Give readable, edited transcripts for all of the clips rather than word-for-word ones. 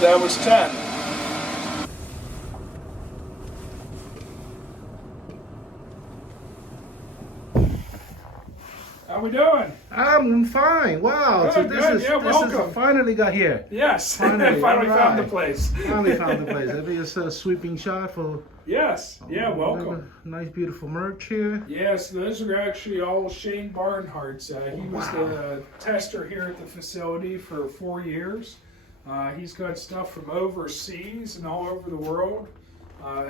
that was 10. How we doing? I'm fine. Wow. Good, so this good. is Yeah, this welcome. is finally got here. Yes, Finally, finally all found the right. place. Finally found the place. I think it's a sweeping shot for Yes, yeah, welcome. nice beautiful merch here. Yes, those are actually all Shane Barnhart's. He was Wow. the tester here at the facility for 4 years. He's got stuff from overseas and all over the world.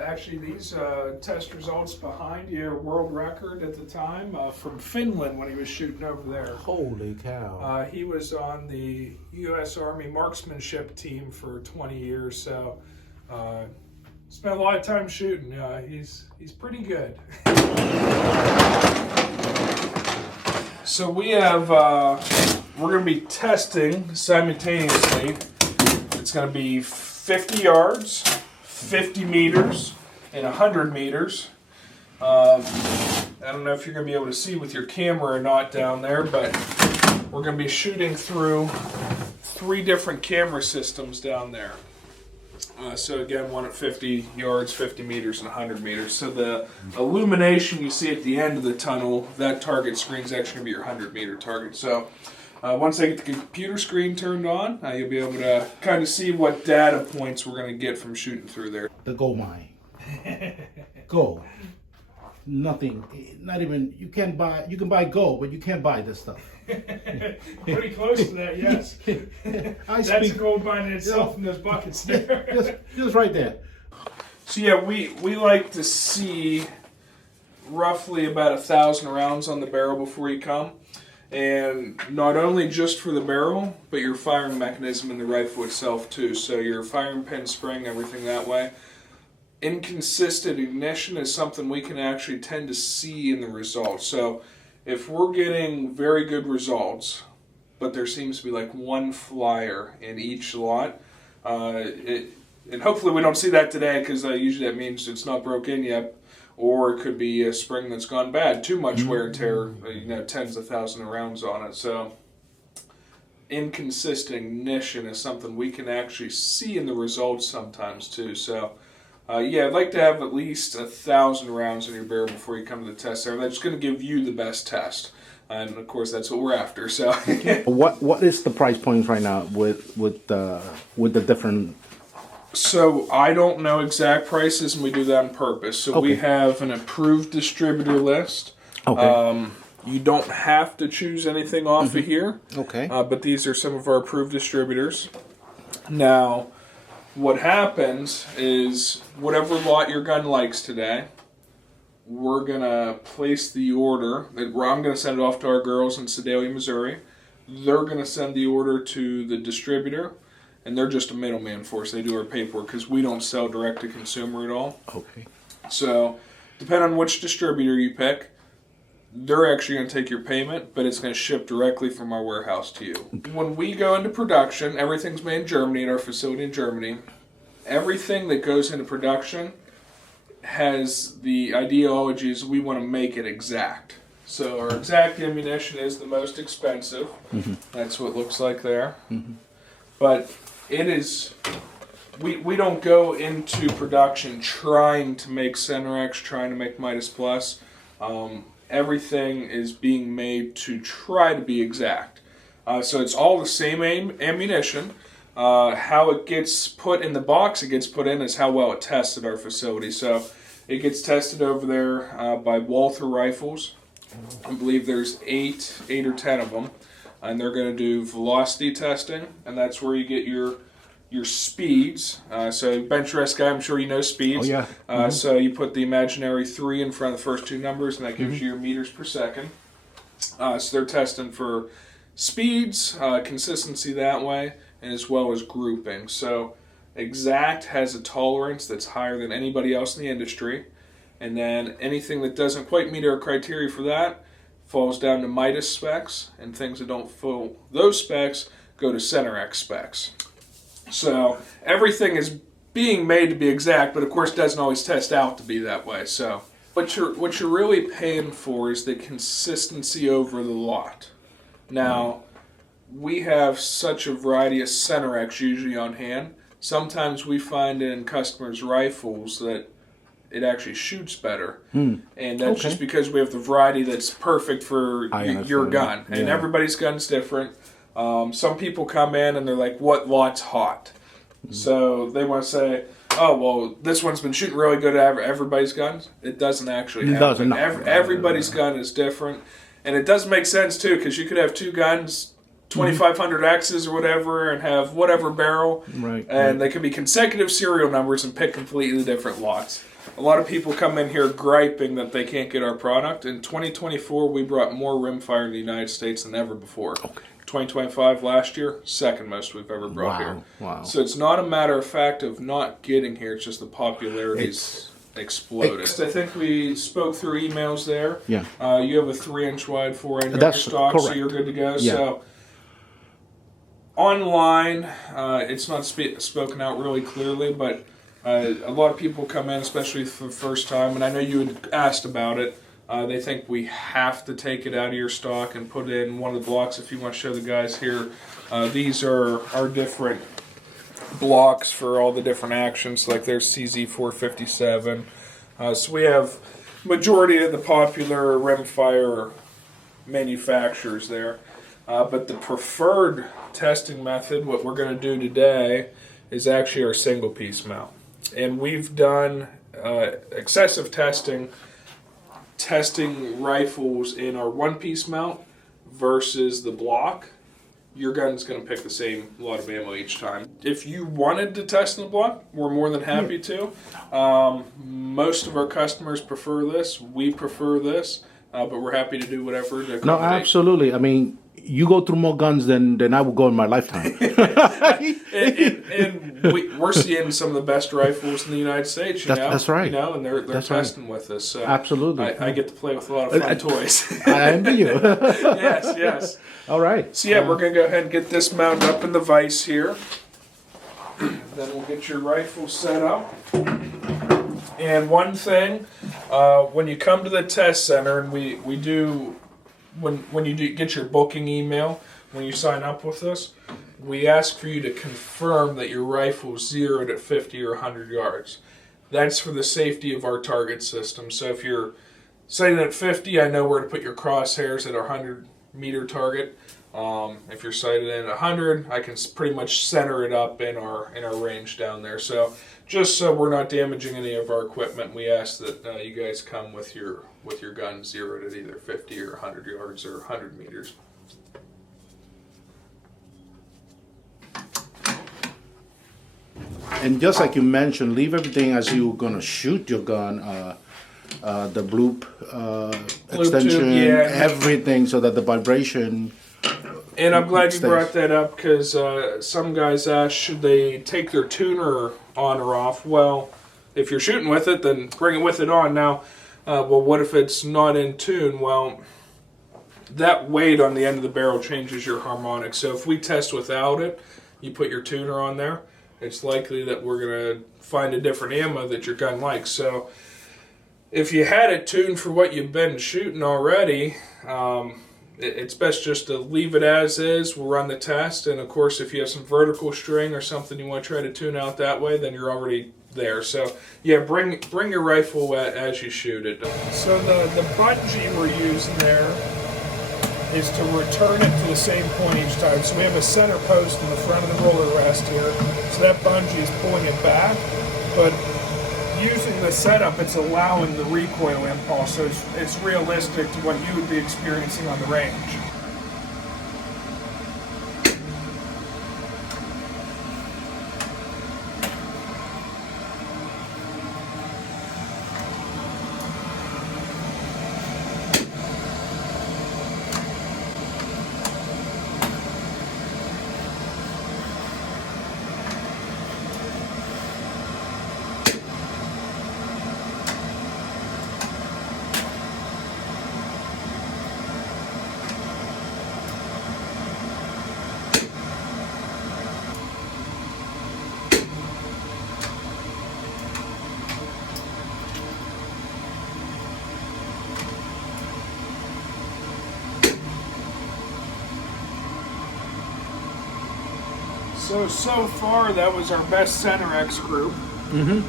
Actually, these test results behind you are world record at the time from Finland when he was shooting over there. Holy cow. He was on the U.S. Army marksmanship team for 20 years, so spent a lot of time shooting. He's pretty good. So we have we're going to be testing simultaneously. It's going to be 50 yards, 50 meters, and 100 meters. I don't know if you're going to be able to see with your camera or not down there, but we're going to be shooting through 3 different camera systems down there. So again, one at 50 yards, 50 meters, and 100 meters. So the illumination you see at the end of the tunnel, that target screen is actually going to be your 100-meter target. So once I get the computer screen turned on, you'll be able to kind of see what data points we're going to get from shooting through there. The gold mine. Gold. Nothing. Not even you can buy gold, but you can't buy this stuff. Pretty close to that, yes. That's a gold mine in itself in those buckets there. just right there. So yeah, we like to see roughly about 1,000 rounds on the barrel before you come. And not only just for the barrel, but your firing mechanism in the rifle itself too. So your firing pin, spring, everything that way. Inconsistent ignition is something we can actually tend to see in the results. So if we're getting very good results, but there seems to be like one flyer in each lot, and hopefully we don't see that today, because usually that means it's not broke in yet, or it could be a spring that's gone bad, too much wear and tear, tens of thousands of rounds on it. So inconsistent ignition is something we can actually see in the results sometimes too. So yeah, I'd like to have at least 1,000 rounds in your barrel before you come to the test center. That's going to give you the best test, and of course that's what we're after. So What is the price points right now with the different? So I don't know exact prices, and we do that on purpose. So we have an approved distributor list. Okay. You don't have to choose anything off of here. Okay. But these are some of our approved distributors. Now, what happens is whatever lot your gun likes today, we're going to place the order. I'm going to send it off to our girls in Sedalia, Missouri. They're going to send the order to the distributor, and they're just a middleman for us. They do our paperwork because we don't sell direct to consumer at all. Okay. So, depending on which distributor you pick, they're actually going to take your payment, but it's going to ship directly from our warehouse to you. When we go into production, everything's made in Germany, at our facility in Germany. Everything that goes into production has the ideology is we want to make it exact. So our exact ammunition is the most expensive. Mm-hmm. That's what it looks like there. Mm-hmm. But it is... We don't go into production trying to make Center X, trying to make Midas Plus. Everything is being made to try to be exact. So it's all the same ammunition. How it gets put in the box it gets put in is how well it tests at our facility. So it gets tested over there by Walther Rifles. I believe there's 8 or 10 of them. And they're going to do velocity testing. And that's where you get your speeds. So bench rest guy, I'm sure you know speeds. Oh, yeah. So you put the imaginary 3 in front of the first 2 numbers, and that gives you your meters per second. So they're testing for speeds, consistency that way, and as well as grouping. So Exact has a tolerance that's higher than anybody else in the industry. And then anything that doesn't quite meet our criteria for that falls down to Midas specs, and things that don't fill those specs go to Center X specs. So everything is being made to be exact, but of course doesn't always test out to be that way. So what you're really paying for is the consistency over the lot. Now, we have such a variety of Center X usually on hand sometimes we find in customers' rifles that it actually shoots better. And that's just because we have the variety that's perfect for your gun. And everybody's gun's different. Some people come in and they're like, what lot's hot? So they want to say, oh, well, this one's been shooting really good at everybody's guns. It doesn't actually happen. Everybody's gun is different. And it does make sense, too, because you could have two guns, 2,500 X's or whatever, and have whatever barrel. And they could be consecutive serial numbers and pick completely different lots. A lot of people come in here griping that they can't get our product. In 2024, we brought more Rimfire in the United States than ever before. 2025, last year, second most we've ever brought here. So it's not a matter of fact of not getting here, it's just the popularity's exploded. I think we spoke through emails there. You have a 3-inch wide, 4-inch in your stock, correct. So you're good to go. So online, it's not spoken out really clearly, but a lot of people come in, especially for the first time, and I know you had asked about it. They think we have to take it out of your stock and put it in one of the blocks. If you want to show the guys here, these are our different blocks for all the different actions. Like there's CZ457. So we have majority of the popular Rimfire manufacturers there. But the preferred testing method, what we're going to do today, is actually our single piece mount. And we've done excessive testing rifles in our one-piece mount versus the block. Your gun's going to pick the same lot of ammo each time. If you wanted to test in the block, we're more than happy to. Most of our customers prefer this. We prefer this, but we're happy to do whatever to accommodate. No, absolutely. I mean, you go through more guns than I would go in my lifetime. and we're seeing some of the best rifles in the United States, That's right. And they're testing with us. So absolutely. I get to play with a lot of fun toys. I envy you. Yes. All right. So we're going to go ahead and get this mounted up in the vise here. Then we'll get your rifle set up. And one thing, when you come to the test center, and we do... When you get your booking email, when you sign up with us, we ask for you to confirm that your rifle's zeroed at 50 or 100 yards. That's for the safety of our target system. So if you're setting at 50, I know where to put your crosshairs at our 100-meter target. If you're sighted in at 100, I can pretty much center it up in our range down there. So just so we're not damaging any of our equipment, we ask that you guys come with your gun zeroed at either 50 or 100 yards or 100 meters. And just like you mentioned, leave everything as you're going to shoot your gun, the bloop extension, tube, everything, so that the vibration... And I'm glad you brought that up, because some guys ask, should they take their tuner on or off? Well, if you're shooting with it, then bring it with it on. Now, well, what if it's not in tune? Well, that weight on the end of the barrel changes your harmonic. So if we test without it, you put your tuner on there, it's likely that we're going to find a different ammo that your gun likes. So if you had it tuned for what you've been shooting already, it's best just to leave it as is. We'll run the test, and of course if you have some vertical string or something you want to try to tune out that way, then you're already there. So bring your rifle as you shoot it. So the bungee we're using there is to return it to the same point each time. So we have a center post in the front of the roller rest here, so that bungee is pulling it back, but using the setup, it's allowing the recoil impulse, so it's realistic to what you would be experiencing on the range. So far, that was our best Center X group. Mm-hmm.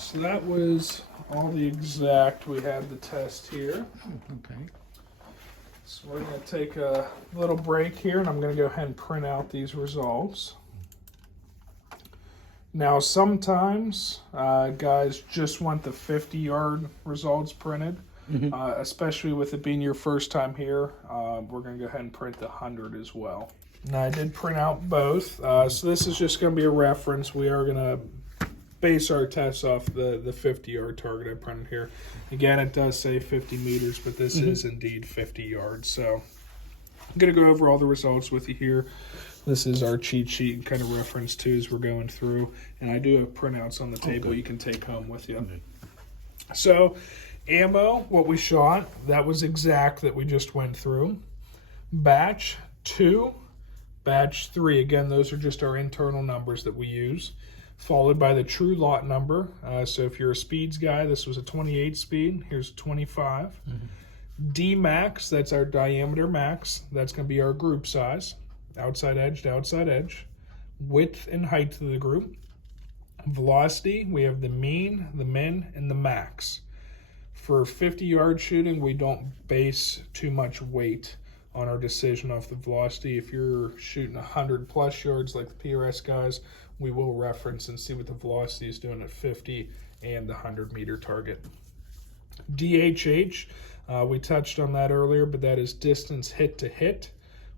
So that was all the exact we had to test here. Okay. So we're going to take a little break here, and I'm going to go ahead and print out these results. Now, sometimes guys just want the 50-yard results printed, especially with it being your first time here. We're going to go ahead and print the 100 as well. Now, I did print out both, so this is just going to be a reference. We are going to base our tests off the 50-yard target I printed here. Again, it does say 50 meters, but this is indeed 50 yards. So I'm going to go over all the results with you here. This is our cheat sheet and kind of reference too as we're going through. And I do have printouts on the table you can take home with you. Okay. So ammo, what we shot, that was exact that we just went through. Batch 2, batch 3. Again, those are just our internal numbers that we use. Followed by the true lot number. So if you're a speeds guy, this was a 28 speed. Here's 25. D max, that's our diameter max. That's going to be our group size. Outside edge to outside edge. Width and height of the group. Velocity, we have the mean, the min, and the max. For 50-yard shooting, we don't base too much weight on our decision off the velocity. If you're shooting 100+ yards like the PRS guys, we will reference and see what the velocity is doing at 50 and the 100-meter target. DHH, we touched on that earlier, but that is distance hit to hit.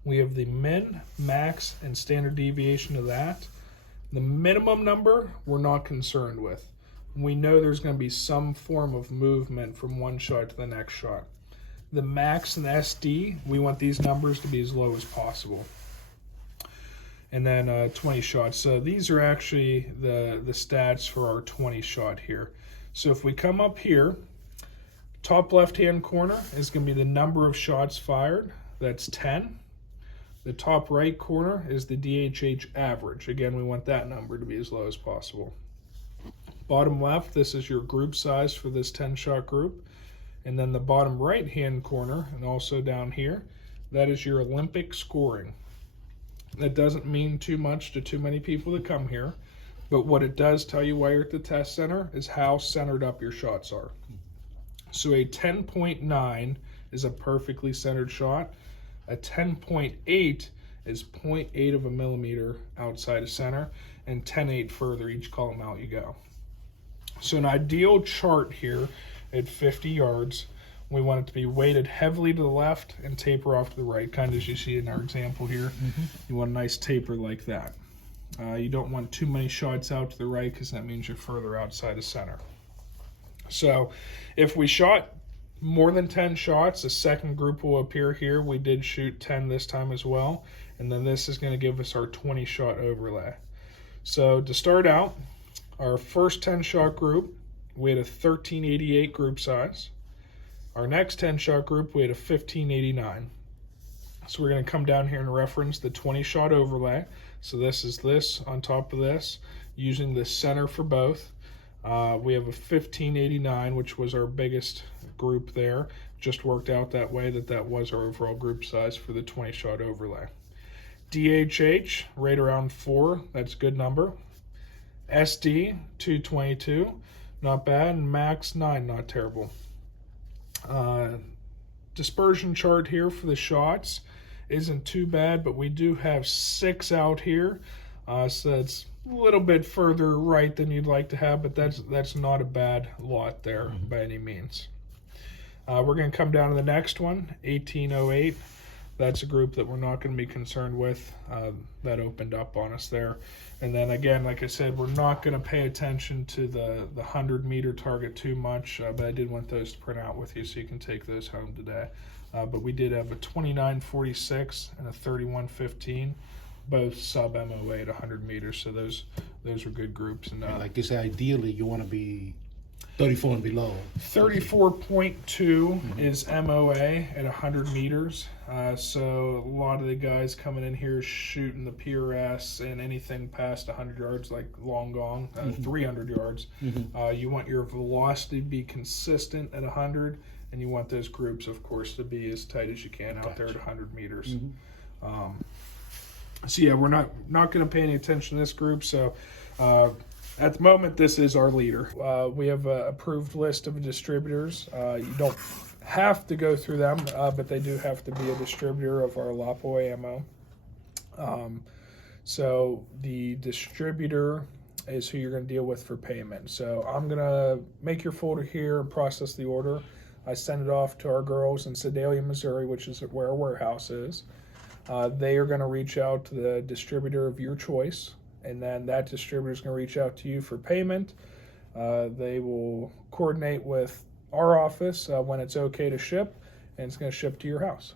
We have the min, max, and standard deviation of that. The minimum number, we're not concerned with. We know there's going to be some form of movement from one shot to the next shot. The max and SD, we want these numbers to be as low as possible. And then 20 shots. So these are actually the stats for our 20 shot here. So if we come up here, top left-hand corner is going to be the number of shots fired. That's 10. The top right corner is the DHH average. Again, we want that number to be as low as possible. Bottom left, this is your group size for this 10-shot group. And then the bottom right-hand corner, and also down here, that is your Olympic scoring. That doesn't mean too much to too many people that come here, but what it does tell you while you're at the test center is how centered up your shots are. So a 10.9 is a perfectly centered shot. A 10.8 is 0.8 of a millimeter outside of center, and 10.8 further each column out you go. So an ideal chart here at 50 yards, we want it to be weighted heavily to the left and taper off to the right, kind of as you see in our example here. You want a nice taper like that. You don't want too many shots out to the right because that means you're further outside of center. So if we shot more than 10 shots, a second group will appear here. We did shoot 10 this time as well. And then this is going to give us our 20 shot overlay. So to start out, our first 10 shot group, we had a 1388 group size. Our next 10 shot group, we had a 1589. So we're going to come down here and reference the 20 shot overlay. So this is this on top of this, using the center for both. We have a 1589, which was our biggest group there. Just worked out that way that was our overall group size for the 20 shot overlay. DHH, right around 4, that's a good number. SD, 222, not bad. And max 9, not terrible. Dispersion chart here for the shots isn't too bad, but we do have 6 out here. So that's a little bit further right than you'd like to have, but that's not a bad lot there by any means. We're going to come down to the next one, 1808. That's a group that we're not going to be concerned with. That opened up on us there. And then again, like I said, we're not going to pay attention to the 100-meter target too much, but I did want those to print out with you so you can take those home today. But we did have a 2946 and a 3115. Both sub MOA at 100 meters, so those are good groups. And like you say, ideally you want to be 34 and below. 34.2 is MOA at 100 meters. So a lot of the guys coming in here shooting the PRS and anything past 100 yards, like long gone, 300 yards. You want your velocity to be consistent at 100, and you want those groups, of course, to be as tight as you can out there at 100 meters. So yeah, we're not going to pay any attention to this group. So at the moment, this is our leader. We have an approved list of distributors. You don't have to go through them, but they do have to be a distributor of our Lapua ammo. So the distributor is who you're going to deal with for payment. So I'm going to make your folder here and process the order. I send it off to our girls in Sedalia, Missouri, which is where our warehouse is. They are going to reach out to the distributor of your choice, and then that distributor is going to reach out to you for payment. They will coordinate with our office when it's okay to ship, and it's going to ship to your house.